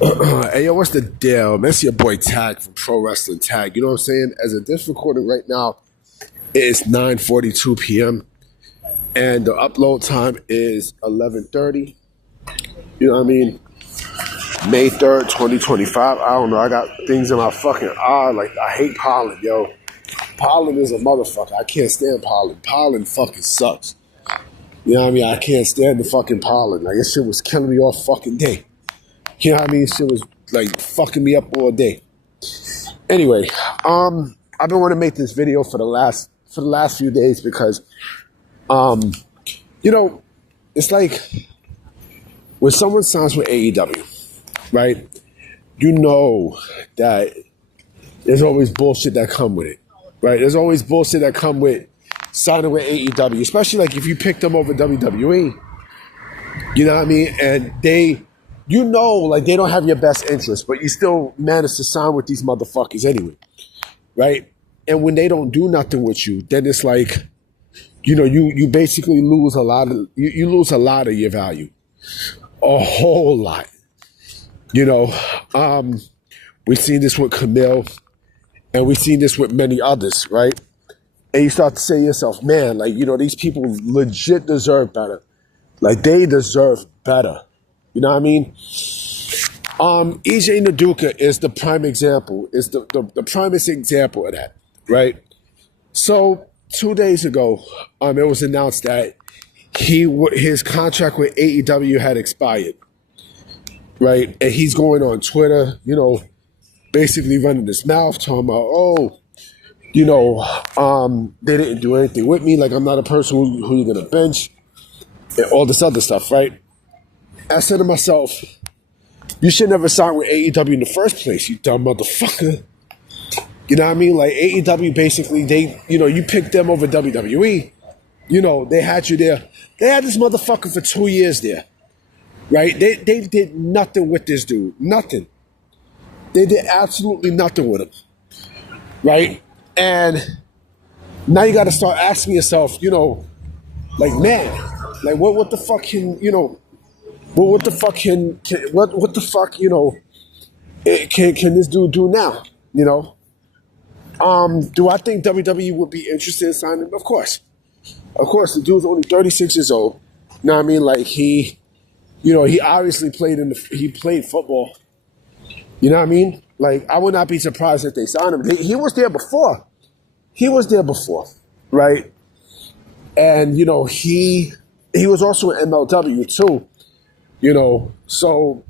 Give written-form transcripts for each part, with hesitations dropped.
Hey, yo, what's the deal? That's your boy Tag from Pro Wrestling Tag. You know what I'm saying? As of this recording right now, it is 9:42 p.m. and the upload time is 11:30. You know what I mean? May 3rd, 2025. I don't know. I got things in my fucking eye. Like, I hate pollen, yo. Pollen is a motherfucker. I can't stand pollen. Pollen fucking sucks. You know what I mean? I can't stand the fucking pollen. Like, this shit was killing me all fucking day. You know what I mean? Shit was like fucking me up all day. Anyway, I've been wanting to make this video for the last few days because, you know, it's like when someone signs with AEW, right? You know that there's always bullshit that come with it, right? There's always bullshit that come with signing with AEW, especially like if you pick them over WWE. You know what I mean? And they. You know, like, they don't have your best interest, but you still manage to sign with these motherfuckers anyway, right? And when they don't do nothing with you, then it's like, you know, you basically lose a lot of you lose a lot of your value, a whole lot. You know, we've seen this with Camille, and we've seen this with many others, right? And you start to say to yourself, man, like, you know, these people legit deserve better. Like, they deserve better. You know what I mean? EJ Nduka is the prime example, is the primest example of that, right? So 2 days ago, it was announced that his contract with AEW had expired, right? And he's going on Twitter, you know, basically running his mouth, talking about, oh, you know, they didn't do anything with me, like I'm not a person who you're gonna bench, and all this other stuff, right? I said to myself, you should never sign with AEW in the first place, you dumb motherfucker. You know what I mean? Like, AEW basically, they, you know, you picked them over WWE. You know, they had you there. They had this motherfucker for 2 years there, right? They did nothing with this dude. Nothing. They did absolutely nothing with him, right? And now you got to start asking yourself, you know, like, man, like, what the fuck can, you know, well, what the fuck what the fuck, you know, can this dude do now? You know, do I think WWE would be interested in signing him? Of course, the dude's only 36 years old. You know what I mean? Like, he, you know, he obviously he played football. You know what I mean? Like, I would not be surprised if they signed him. He was there before. Right? And, you know, he was also in MLW too. You know, so,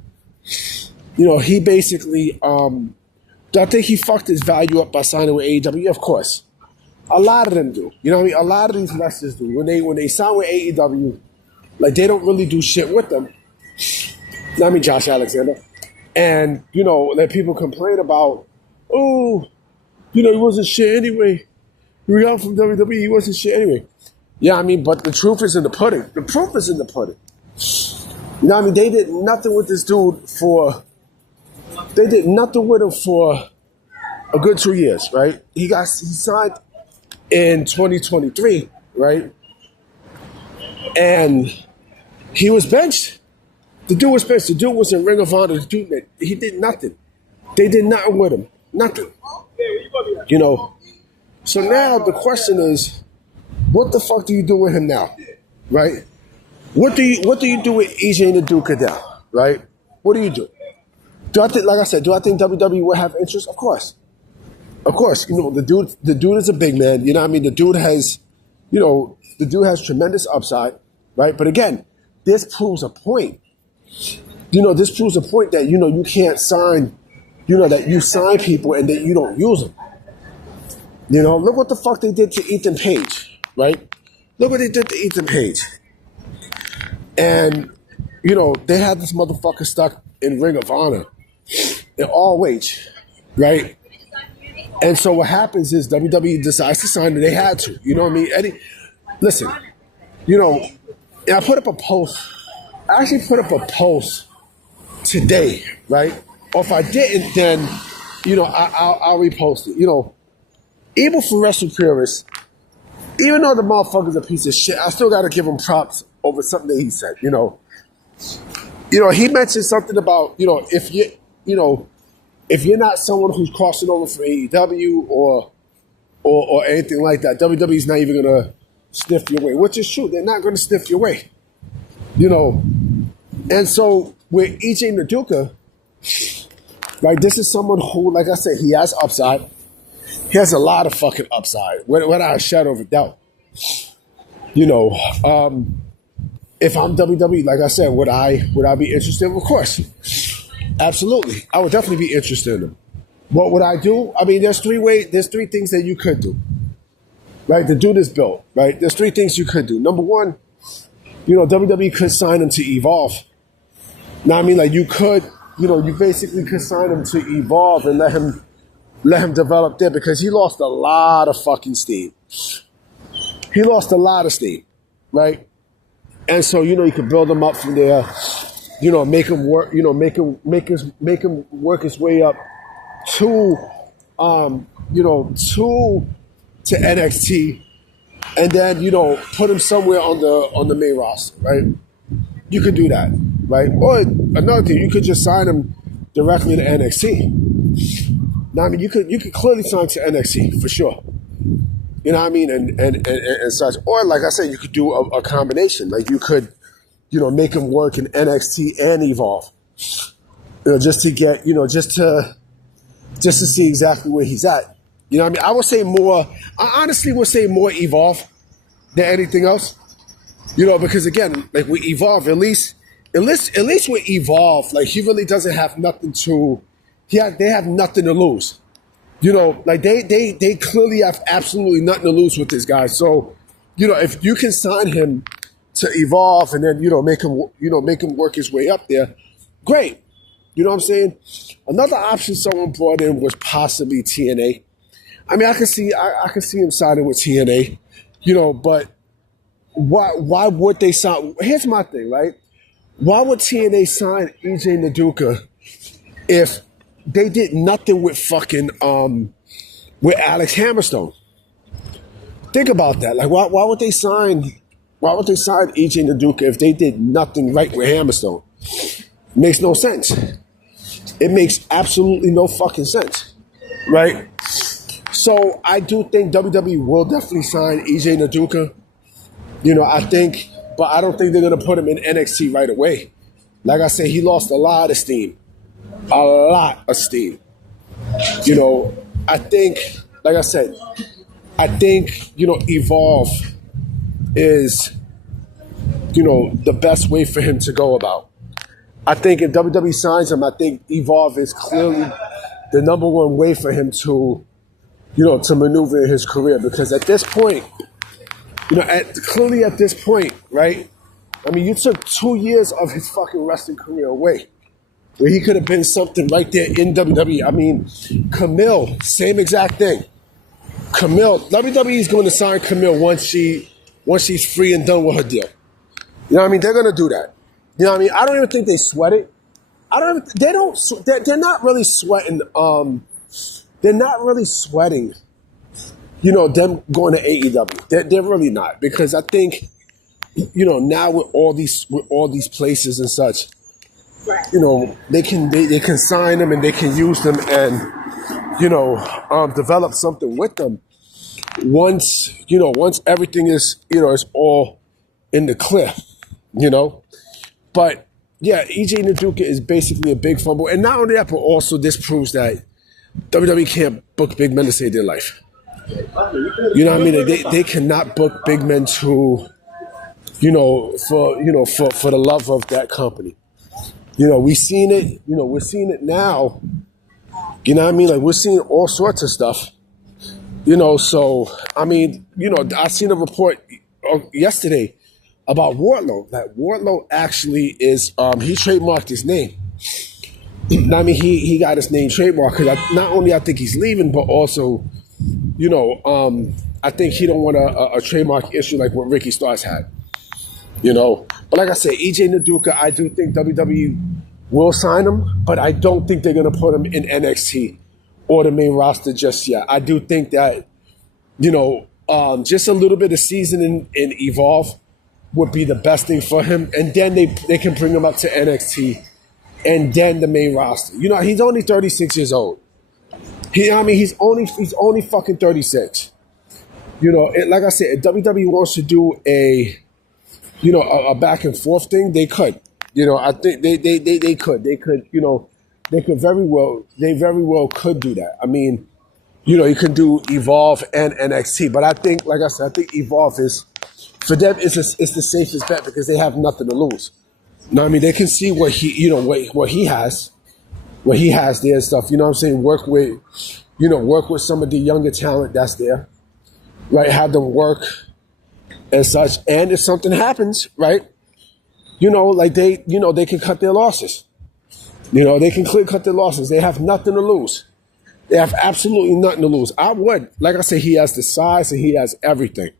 you know, he basically, do I think he fucked his value up by signing with AEW? Of course. A lot of them do. You know what I mean? A lot of these wrestlers do. When they sign with AEW, like, they don't really do shit with them. You know I mean? Josh Alexander. And, you know, like, people complain about, oh, you know, he wasn't shit anyway. We got from WWE, he wasn't shit anyway. Yeah, I mean, but the truth is in the pudding. The proof is in the pudding. You know what I mean? They did nothing with this dude they did nothing with him for a good 2 years, right? He signed in 2023, right? And he was benched. The dude was benched. The dude was in Ring of Honor. He did nothing. They did nothing with him. Nothing. You know? So now the question is, what the fuck do you do with him now? Right? What do you do with EJ Nduka now, right? What do you do? Do I think WWE would have interest? Of course. You know, the dude is a big man. You know what I mean? The dude has tremendous upside, right? But again, this proves a point. You know, this proves a point that, you know, you can't sign, you know, that you sign people and that you don't use them. You know, look what the fuck they did to Ethan Page, right? Look what they did to Ethan Page. And, you know, they had this motherfucker stuck in Ring of Honor in all weights, right? And so what happens is WWE decides to sign him. They had to. You know what I mean? Listen, you know, and I put up a post. I actually put up a post today, right? Or if I didn't, then, you know, I'll repost it. You know, even for wrestling purists, even though the motherfucker's a piece of shit, I still got to give him props over something that he said, you know. You know, he mentioned something about, you know, if if you're not someone who's crossing over from AEW or anything like that, WWE's not even gonna sniff your way, which is true. They're not gonna sniff your way, And so with EJ Nduka, like this is someone who, like I said, he has upside. He has a lot of fucking upside, without a shadow of a doubt. If I'm WWE, like I said, would I be interested? Of course, absolutely. I would definitely be interested in him. What would I do? I mean, there's three things that you could do, right? To do this build, right? There's three things you could do. Number one, WWE could sign him to Evolve. Now, I mean, like you could, you basically could sign him to Evolve and let him develop there because he lost a lot of fucking steam. He lost a lot of steam, right? And so, you could build him up from there, make him work, make him work his way up to NXT, and then, put him somewhere on the main roster, right? You could do that, right? Or another thing, you could just sign him directly to NXT. Now, I mean, you could clearly sign to NXT for sure. You know what I mean? And such. Or like I said, you could do a combination. Like you could, make him work in NXT and Evolve. Just to get, just to see exactly where he's at. You know what I mean? I honestly would say more Evolve than anything else. Because again, like with Evolve, at least with Evolve, like he really doesn't have nothing they have nothing to lose. Like they clearly have absolutely nothing to lose with this guy. So, if you can sign him to Evolve and then, make him work his way up there, great. You know what I'm saying? Another option someone brought in was possibly TNA. I mean, I can see him signing with TNA, but why would they sign? Here's my thing, right? Why would TNA sign EJ Nduka if they did nothing with fucking with Alex Hammerstone? Think about that. Like, why would they sign EJ Nduka if they did nothing right with Hammerstone? Makes no sense. It makes absolutely no fucking sense, right? So I do think WWE will definitely sign EJ Nduka. I think, but I don't think they're gonna put him in NXT right away. Like I said, he lost a lot of steam. A lot of steam. I think, like I said, Evolve is, the best way for him to go about. I think if WWE signs him, I think Evolve is clearly the number one way for him to, to maneuver in his career. Because at this point, clearly at this point, right? I mean, you took 2 years of his fucking wrestling career away, where he could have been something right there in WWE. I mean, Camille, same exact thing. Camille, WWE is going to sign Camille once she's free and done with her deal. You know what I mean? They're going to do that. You know what I mean? I don't even think they sweat it. They're not really sweating. They're not really sweating, them going to AEW. They're really not, because I think, now with all these places and such, right. They can sign them and they can use them and, develop something with them once everything is, is all in the clear, But yeah, EJ Nduka is basically a big fumble. And not only that, but also this proves that WWE can't book big men to save their life. You know what I mean? They cannot book big men to, for the love of that company. We've seen it, we're seeing it now. You know what I mean? Like, we're seeing all sorts of stuff. So, I mean, I seen a report yesterday about Wardlow. That Wardlow actually is, he trademarked his name. I mean, he got his name trademarked because not only I think he's leaving, but also, I think he don't want a trademark issue like what Ricky Starks had. But like I said, EJ Nduka, I do think WWE will sign him, but I don't think they're going to put him in NXT or the main roster just yet. I do think that, just a little bit of seasoning in Evolve would be the best thing for him. And then they can bring him up to NXT and then the main roster. You know, he's only 36 years old. He's only fucking 36. You know, like I said, if WWE wants to do a back and forth thing, they could. You know, I think they could. They could, they very well could do that. I mean, you can do Evolve and NXT, but I think, like I said, I think Evolve is, for them, it's the safest bet because they have nothing to lose. You know what I mean? They can see what he has there and stuff. You know what I'm saying? Work with some of the younger talent that's there, right? Have them work and such. And if something happens, right? They can cut their losses. They can cut their losses. They have nothing to lose. They have absolutely nothing to lose. Like I said, he has the size and he has everything,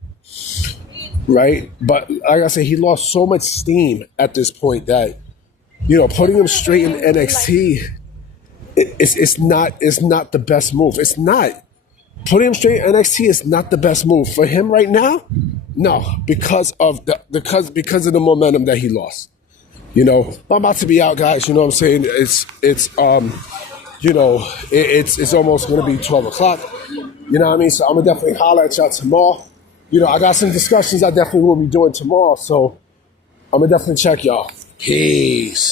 right? But like I said, he lost so much steam at this point that, putting him straight in NXT, it's not the best move. It's not. Putting him straight in NXT is not the best move for him right now. No, because of the momentum that he lost. I'm about to be out, guys. You know what I'm saying? It's almost going to be 12 o'clock. You know what I mean? So I'm going to definitely holler at y'all tomorrow. I got some discussions I definitely will be doing tomorrow. So I'm going to definitely check y'all. Peace.